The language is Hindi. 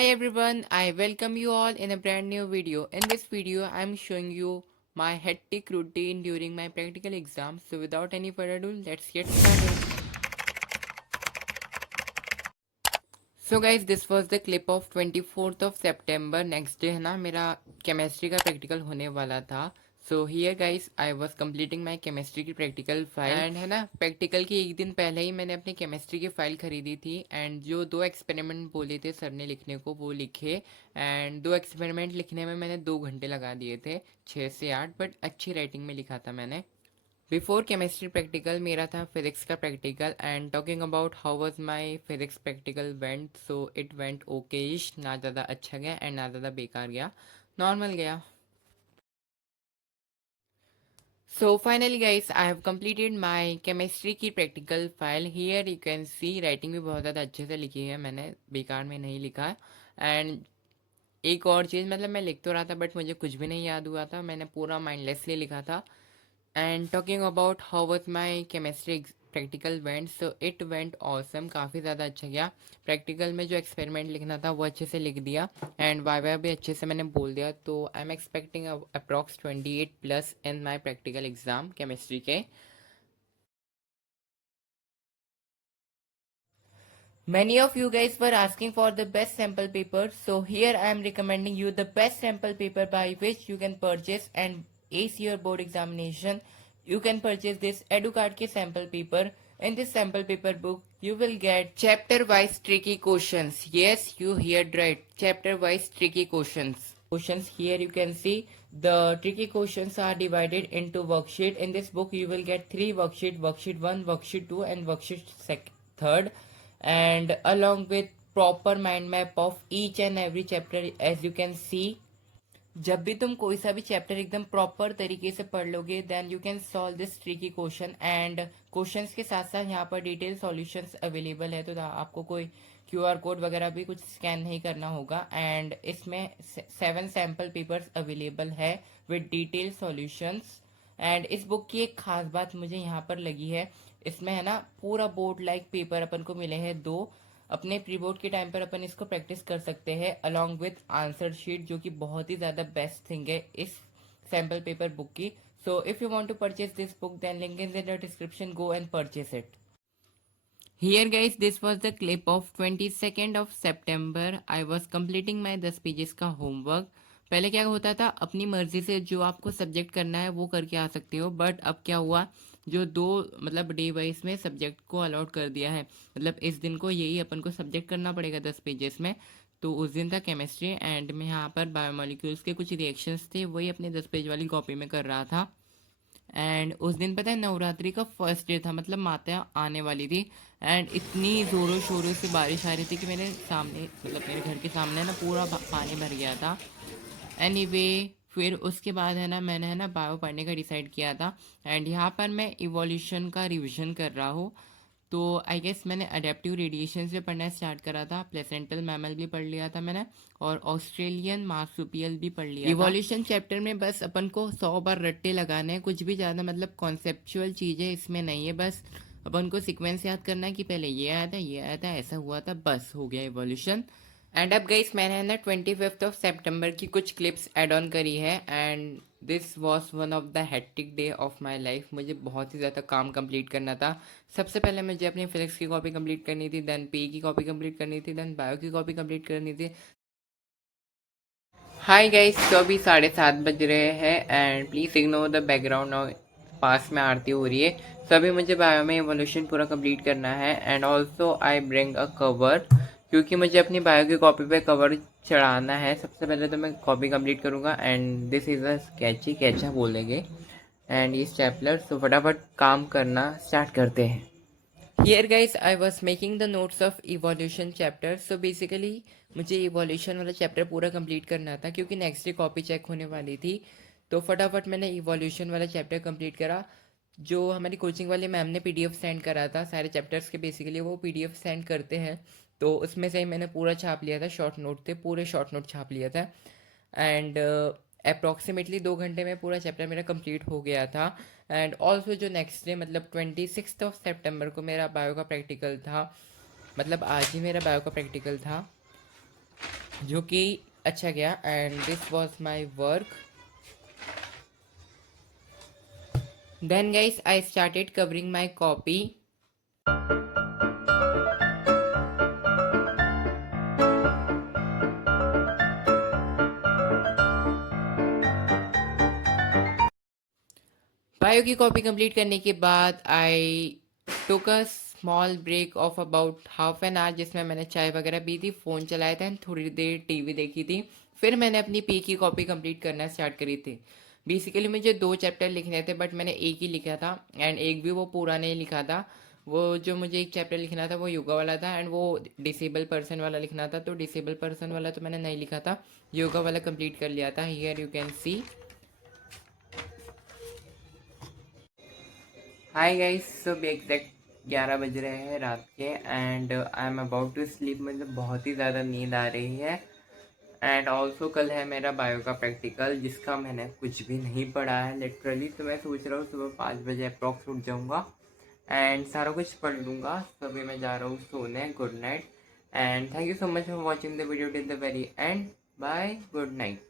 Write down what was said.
Hi everyone, I welcome you all in a brand new video. In this video, I am showing you my hectic routine during my practical exam. So without any further ado, let's get started. So guys, this was the clip of 24th of September. Next day है ना मेरा केमिस्ट्री का प्रैक्टिकल होने वाला था. So here guys I was completing my chemistry की प्रैक्टिकल फाइल एंड है ना प्रैक्टिकल के एक दिन पहले ही मैंने अपनी केमिस्ट्री की फाइल खरीदी थी एंड जो दो एक्सपेरिमेंट बोले थे सर ने लिखने को वो लिखे एंड दो एक्सपेरिमेंट लिखने में मैंने 2 घंटे लगा दिए थे 6 से 8 बट अच्छी राइटिंग में लिखा था मैंने. बिफोर केमिस्ट्री प्रैक्टिकल मेरा था फिजिक्स का practical and talking about how was my physics practical went so it went okay इश. ना ज़्यादा अच्छा गया एंड ना ज़्यादा बेकार गया, नॉर्मल गया. So finally guys, I have completed my chemistry की practical file. Here you can see writing भी बहुत ज़्यादा अच्छे से लिखी है मैंने, बेकार में नहीं लिखा है. एंड एक और चीज़, मतलब मैं लिख तो रहा था बट मुझे कुछ भी नहीं याद हुआ था, मैंने पूरा माइंडलेसली लिखा था. And talking about how was my chemistry practical went so it went awesome. काफ़ी ज़्यादा अच्छा गया. प्रैक्टिकल में जो एक्सपेरिमेंट लिखना था वो अच्छे से लिख दिया एंड वाइवा भी अच्छे से मैंने बोल दिया. तो I am expecting approx 28+ in my practical exam chemistry के. Many of you guys were asking for the best sample paper, so here I am recommending you the best sample paper by which you can purchase and ace your board examination. You can purchase this EduCard ke sample paper. In this sample paper book, you will get chapter wise tricky questions. Yes, you heard right. Chapter wise tricky questions. Here you can see the tricky questions are divided into worksheet. In this book, you will get 3 worksheet: worksheet 1, worksheet 2, and worksheet 3rd, and along with proper mind map of each and every chapter. As you can see, जब भी तुम कोई सा भी चैप्टर एकदम प्रॉपर तरीके से पढ़ लोगे then you can solve this tricky question. And questions के साथ साथ यहाँ पर डिटेल सॉल्यूशंस अवेलेबल है, तो आपको कोई क्यूआर कोड वगैरह भी कुछ स्कैन नहीं करना होगा. एंड इसमें 7 सैम्पल पेपर्स अवेलेबल है विद डिटेल सॉल्यूशंस. एंड इस बुक की एक खास बात मुझे यहाँ पर लगी है, इसमें है ना पूरा बोर्ड लाइक पेपर अपन को मिले हैं 2. अपने प्री बोर्ड के टाइम पर अपन इसको प्रैक्टिस कर सकते हैं अलॉन्ग विथ आंसर शीट, जो कि बहुत ही ज़्यादा बेस्ट थिंग है इस सैम्पल पेपर बुक की. So if you want to purchase this book then link in the description, go and purchase it. Here guys, this was the clip of 22nd of September. I was completing my 10 pages का होमवर्क. पहले क्या होता था, अपनी मर्जी से जो आपको सब्जेक्ट करना है वो करके आ सकते हो, बट अब क्या हुआ, जो दो मतलब डे वाइज में सब्जेक्ट को अलॉट कर दिया है. मतलब इस दिन को यही अपन को सब्जेक्ट करना पड़ेगा 10 पेजेस में. तो उस दिन था केमिस्ट्री एंड मैं यहाँ पर बायोमोलिक्यूल्स के कुछ रिएक्शंस थे वही अपने 10 पेज वाली कॉपी में कर रहा था. एंड उस दिन पता है नवरात्रि का फर्स्ट डे था, मतलब माता आने वाली थी. एंड इतनी ज़ोरों शोरों से बारिश आ रही थी कि मेरे सामने, मतलब मेरे घर के सामने ना पूरा पानी भर गया था. एनीवे फिर उसके बाद है ना मैंने है ना बायो पढ़ने का डिसाइड किया था. एंड यहाँ पर मैं इवोल्यूशन का रिवीजन कर रहा हूँ. तो आई गेस मैंने अडेप्टिव रेडिएशन से पढ़ना स्टार्ट करा था, प्लेसेंटल मैमल भी पढ़ लिया था मैंने, और ऑस्ट्रेलियन मार्सुपियल भी पढ़ लिया था. इवोल्यूशन चैप्टर में बस अपन को 100 बार रट्टे लगाने हैं, कुछ भी ज़्यादा मतलब कॉन्सेप्चुअल चीज़ें इसमें नहीं है. बस अपन को सीक्वेंस याद करना है कि पहले ये आया था, ये आया था, ऐसा हुआ था, बस हो गया इवोल्यूशन. एंड अब गाइस मैंने ना 25th ऑफ सितंबर की कुछ क्लिप्स ऐड ऑन करी है. And this was one of the hectic day of my life. मुझे बहुत ही ज़्यादा काम कंप्लीट करना था. सबसे पहले मुझे अपनी फिजिक्स की कॉपी कंप्लीट करनी थी, देन पी की कॉपी कंप्लीट करनी थी, देन बायो की कॉपी कंप्लीट करनी थी. हाय गाइस, तो अभी 7:30 बज रहे हैं and please ignore the background. पास में आरती हो रही है. तो अभी मुझे बायो में इवोल्यूशन पूरा कंप्लीट करना है. And also I bring a cover, क्योंकि मुझे अपनी बायो की कॉपी पे कवर चढ़ाना है. सबसे पहले तो मैं कॉपी कंप्लीट करूँगा. And this is a sketchy, कैचा बोलेंगे, एंड ये स्टेपलर. तो फटाफट काम करना स्टार्ट करते हैं. Here guys, I was making the notes of evolution chapter. So basically मुझे evolution वाला चैप्टर पूरा कंप्लीट करना था क्योंकि नेक्स्ट डे कॉपी चेक होने वाली थी. तो फटाफट मैंने evolution वाला चैप्टर कंप्लीट करा. जो हमारी कोचिंग वाले मैम ने पीडीएफ सेंड करा था सारे चैप्टर्स के, बेसिकली वो पीडीएफ सेंड करते हैं, तो उसमें से ही मैंने पूरा छाप लिया था. शॉर्ट नोट थे, पूरे शॉर्ट नोट छाप लिया था. एंड अप्रॉक्सीमेटली 2 घंटे में पूरा चैप्टर मेरा कंप्लीट हो गया था. एंड ऑल्सो जो नेक्स्ट डे मतलब 26th ऑफ सितंबर को मेरा बायो का प्रैक्टिकल था, मतलब आज ही मेरा बायो का प्रैक्टिकल था. जो कि अच्छा गया and this was my work. Then guys, I started covering my copy. Bio की कॉपी कंप्लीट करने के बाद I took a small break of about half an hour, जिसमें मैंने चाय वगैरह पी थी, फ़ोन चलाया था एंड थोड़ी देर टीवी देखी थी. फिर मैंने अपनी पी की कॉपी कंप्लीट करना स्टार्ट करी थी. बेसिकली मुझे 2 चैप्टर लिखने थे बट मैंने एक ही लिखा था एंड एक भी वो पूरा नहीं लिखा था. वो जो मुझे एक चैप्टर लिखना था वो योगा वाला था एंड वो डिसेबल पर्सन वाला लिखना था, तो डिसेबल पर्सन वाला तो मैंने नहीं लिखा था, योगा वाला कंप्लीट कर लिया था. Here you can see. Hi guys, सब एग्जैक्ट 11 बज रहे हैं रात के and I am about to sleep. मुझे बहुत ही ज़्यादा नींद आ रही है एंड ऑल्सो कल है मेरा बायो का प्रैक्टिकल जिसका मैंने कुछ भी नहीं पढ़ा है लिटरली. तो मैं सोच रहा हूँ सुबह 5 बजे अप्रॉक्स उठ जाऊँगा एंड सारा कुछ पढ़ लूँगा. तो अभी मैं जा रहा हूँ सोने. Good night and thank you so much for watching the video till the very end. Bye, good night.